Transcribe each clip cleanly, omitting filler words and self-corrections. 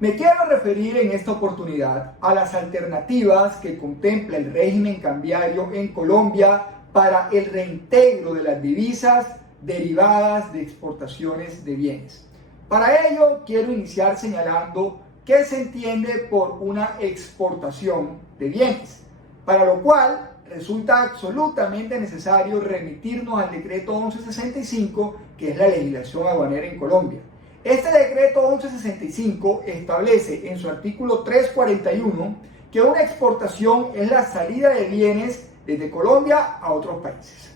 Me quiero referir en esta oportunidad a las alternativas que contempla el régimen cambiario en Colombia para el reintegro de las divisas derivadas de exportaciones de bienes. Para ello, quiero iniciar señalando qué se entiende por una exportación de bienes, para lo cual resulta absolutamente necesario remitirnos al decreto 1165, que es la legislación aduanera en Colombia. Este decreto 1165 establece en su artículo 341 que una exportación es la salida de bienes desde Colombia a otros países.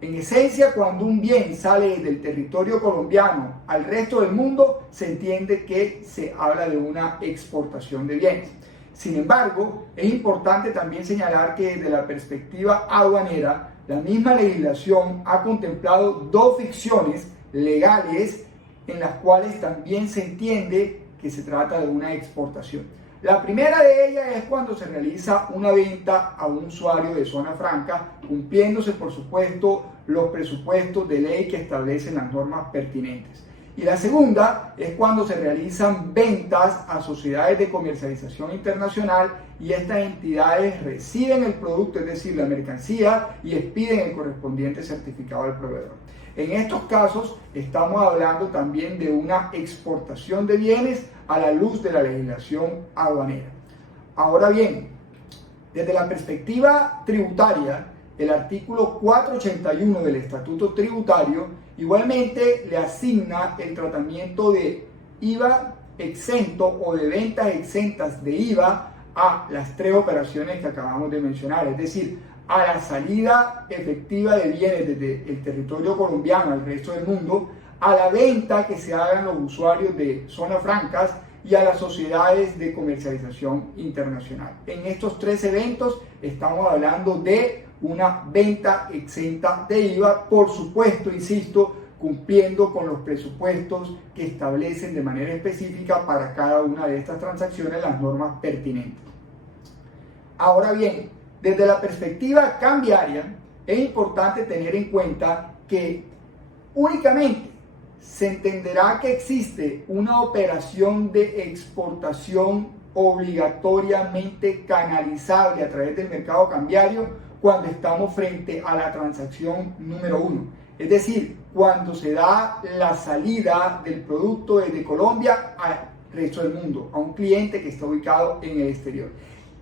En esencia, cuando un bien sale del territorio colombiano al resto del mundo, se entiende que se habla de una exportación de bienes. Sin embargo, es importante también señalar que desde la perspectiva aduanera, la misma legislación ha contemplado dos ficciones legales en las cuales también se entiende que se trata de una exportación. La primera de ellas es cuando se realiza una venta a un usuario de zona franca, cumpliéndose por supuesto los presupuestos de ley que establecen las normas pertinentes. Y la segunda es cuando se realizan ventas a sociedades de comercialización internacional y estas entidades reciben el producto, es decir, la mercancía, y expiden el correspondiente certificado al proveedor. En estos casos estamos hablando también de una exportación de bienes a la luz de la legislación aduanera. Ahora bien, desde la perspectiva tributaria, el artículo 481 del Estatuto Tributario igualmente le asigna el tratamiento de IVA exento o de ventas exentas de IVA a las tres operaciones que acabamos de mencionar, es decir, a la salida efectiva de bienes desde el territorio colombiano al resto del mundo, a la venta que se hagan los usuarios de zonas francas y a las sociedades de comercialización internacional. En estos tres eventos estamos hablando de una venta exenta de IVA, por supuesto, insisto, cumpliendo con los presupuestos que establecen de manera específica para cada una de estas transacciones las normas pertinentes. Ahora bien, desde la perspectiva cambiaria, es importante tener en cuenta que únicamente se entenderá que existe una operación de exportación obligatoriamente canalizable a través del mercado cambiario cuando estamos frente a la transacción número 1. Es decir, cuando se da la salida del producto desde Colombia al resto del mundo, a un cliente que está ubicado en el exterior.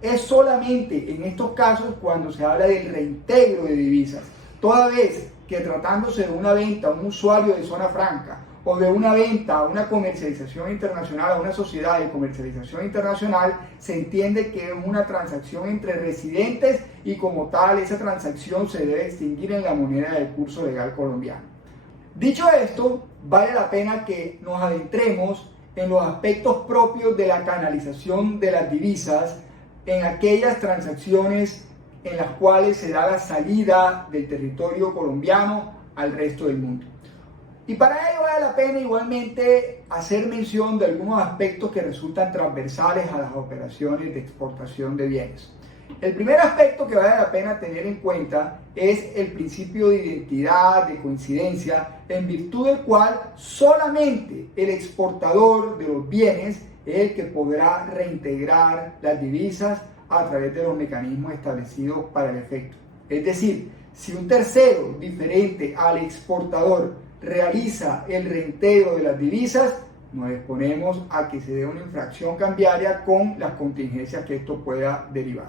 Es solamente en estos casos cuando se habla del reintegro de divisas, toda vez que tratándose de una venta a un usuario de zona franca o de una venta a una comercialización internacional, a una sociedad de comercialización internacional, se entiende que es una transacción entre residentes y como tal esa transacción se debe extinguir en la moneda del curso legal colombiano. Dicho esto, vale la pena que nos adentremos en los aspectos propios de la canalización de las divisas en aquellas transacciones en las cuales se da la salida del territorio colombiano al resto del mundo. Y para ello vale la pena igualmente hacer mención de algunos aspectos que resultan transversales a las operaciones de exportación de bienes. El primer aspecto que vale la pena tener en cuenta es el principio de identidad, de coincidencia, en virtud del cual solamente el exportador de los bienes es el que podrá reintegrar las divisas a través de los mecanismos establecidos para el efecto. Es decir, si un tercero diferente al exportador realiza el reintegro de las divisas, nos exponemos a que se dé una infracción cambiaria con las contingencias que esto pueda derivar.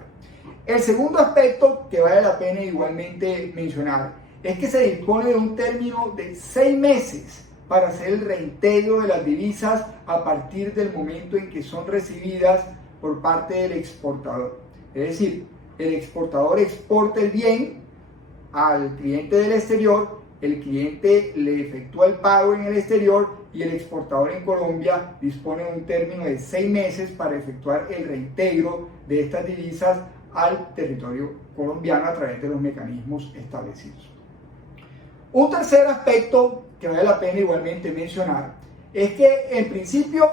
El segundo aspecto que vale la pena igualmente mencionar es que se dispone de un término de 6 meses para hacer el reintegro de las divisas a partir del momento en que son recibidas por parte del exportador. Es decir, el exportador exporta el bien al cliente del exterior, el cliente le efectúa el pago en el exterior y el exportador en Colombia dispone de un término de 6 meses para efectuar el reintegro de estas divisas al territorio colombiano a través de los mecanismos establecidos. Un tercer aspecto que vale la pena igualmente mencionar es que en principio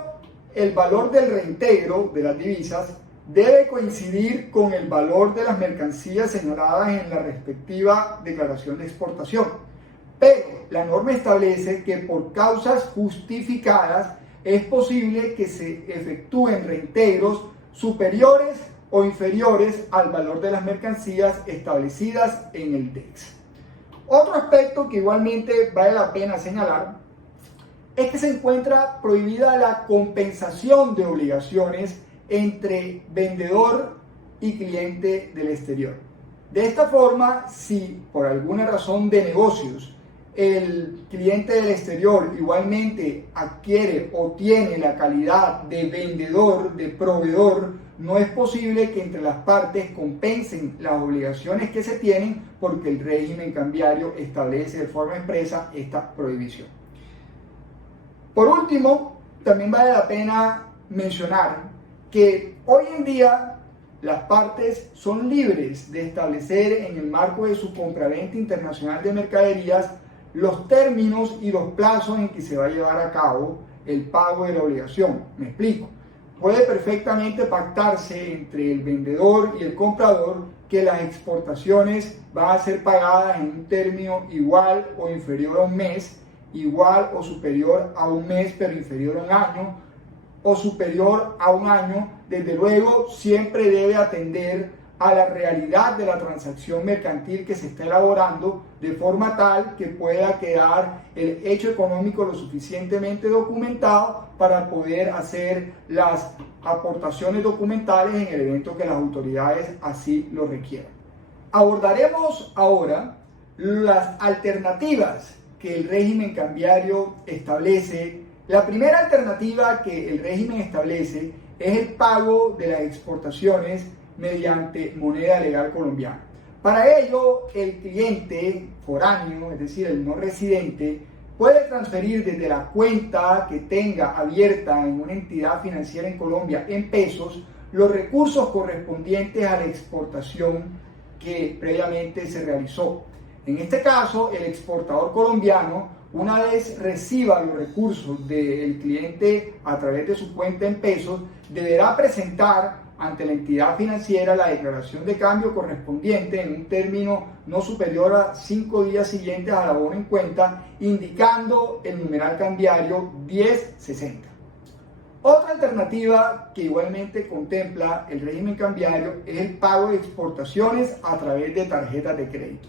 el valor del reintegro de las divisas debe coincidir con el valor de las mercancías señaladas en la respectiva declaración de exportación. Pero la norma establece que por causas justificadas es posible que se efectúen reintegros superiores o inferiores al valor de las mercancías establecidas en el DEX. Otro aspecto que igualmente vale la pena señalar es que se encuentra prohibida la compensación de obligaciones entre vendedor y cliente del exterior. De esta forma, si por alguna razón de negocios el cliente del exterior igualmente adquiere o tiene la calidad de vendedor, de proveedor, no es posible que entre las partes compensen las obligaciones que se tienen porque el régimen cambiario establece de forma expresa esta prohibición. Por último, también vale la pena mencionar que hoy en día las partes son libres de establecer en el marco de su compraventa internacional de mercaderías los términos y los plazos en que se va a llevar a cabo el pago de la obligación. Me explico. Puede perfectamente pactarse entre el vendedor y el comprador que las exportaciones van a ser pagadas en un término igual o inferior a un mes, igual o superior a un mes pero inferior a un año, o superior a un año. Desde luego siempre debe atender a la realidad de la transacción mercantil que se está elaborando, de forma tal que pueda quedar el hecho económico lo suficientemente documentado para poder hacer las aportaciones documentales en el evento que las autoridades así lo requieran. Abordaremos ahora las alternativas que el régimen cambiario establece. La primera alternativa que el régimen establece es el pago de las exportaciones mediante moneda legal colombiana. Para ello, el cliente foráneo, es decir, el no residente, puede transferir desde la cuenta que tenga abierta en una entidad financiera en Colombia en pesos los recursos correspondientes a la exportación que previamente se realizó. En este caso, el exportador colombiano, una vez reciba los recursos del cliente a través de su cuenta en pesos, deberá presentar ante la entidad financiera la declaración de cambio correspondiente en un término no superior a 5 días siguientes al abono en cuenta, indicando el numeral cambiario 1060. Otra alternativa que igualmente contempla el régimen cambiario es el pago de exportaciones a través de tarjetas de crédito.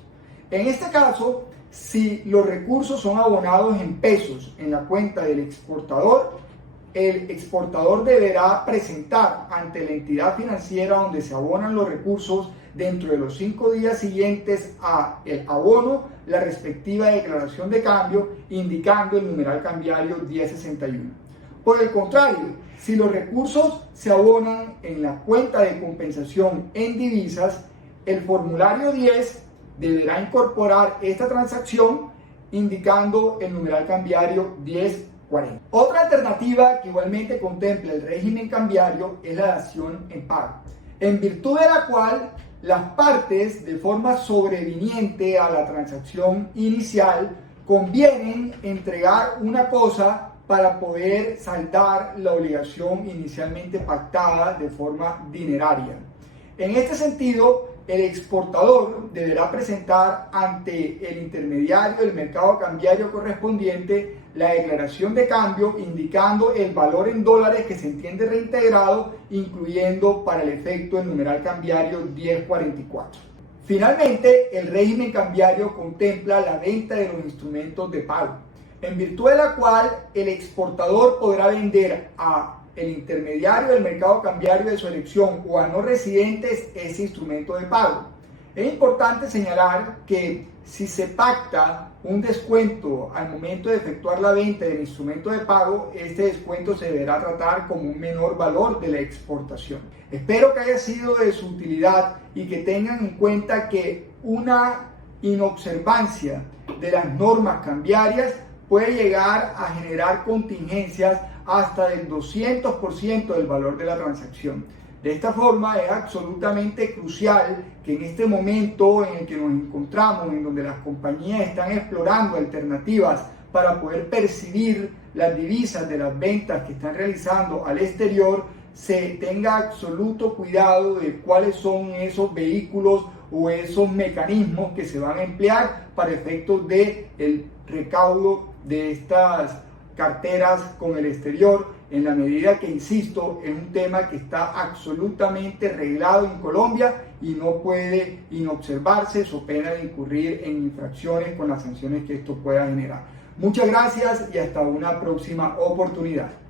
En este caso, si los recursos son abonados en pesos en la cuenta del exportador, el exportador deberá presentar ante la entidad financiera donde se abonan los recursos dentro de los 5 días siguientes a el abono la respectiva declaración de cambio, indicando el numeral cambiario 1061. Por el contrario, si los recursos se abonan en la cuenta de compensación en divisas, el formulario 10 deberá incorporar esta transacción indicando el numeral cambiario 1040. Otra alternativa que igualmente contempla el régimen cambiario es la dación en pago, en virtud de la cual las partes, de forma sobreviniente a la transacción inicial, convienen entregar una cosa para poder saldar la obligación inicialmente pactada de forma dineraria. En este sentido, el exportador deberá presentar ante el intermediario del mercado cambiario correspondiente la declaración de cambio indicando el valor en dólares que se entiende reintegrado, incluyendo para el efecto el numeral cambiario 1044. Finalmente, el régimen cambiario contempla la venta de los instrumentos de pago, en virtud de la cual el exportador podrá vender a el intermediario del mercado cambiario de su elección o a no residentes ese instrumento de pago. Es importante señalar que si se pacta un descuento al momento de efectuar la venta del instrumento de pago, este descuento se deberá tratar como un menor valor de la exportación. Espero que haya sido de su utilidad y que tengan en cuenta que una inobservancia de las normas cambiarias puede llegar a generar contingencias hasta del 200% del valor de la transacción. De esta forma es absolutamente crucial que en este momento en el que nos encontramos, en donde las compañías están explorando alternativas para poder percibir las divisas de las ventas que están realizando al exterior, se tenga absoluto cuidado de cuáles son esos vehículos o esos mecanismos que se van a emplear para efectos del recaudo de estas carteras con el exterior, en la medida que, insisto, es un tema que está absolutamente reglado en Colombia y no puede inobservarse, so pena de incurrir en infracciones con las sanciones que esto pueda generar. Muchas gracias y hasta una próxima oportunidad.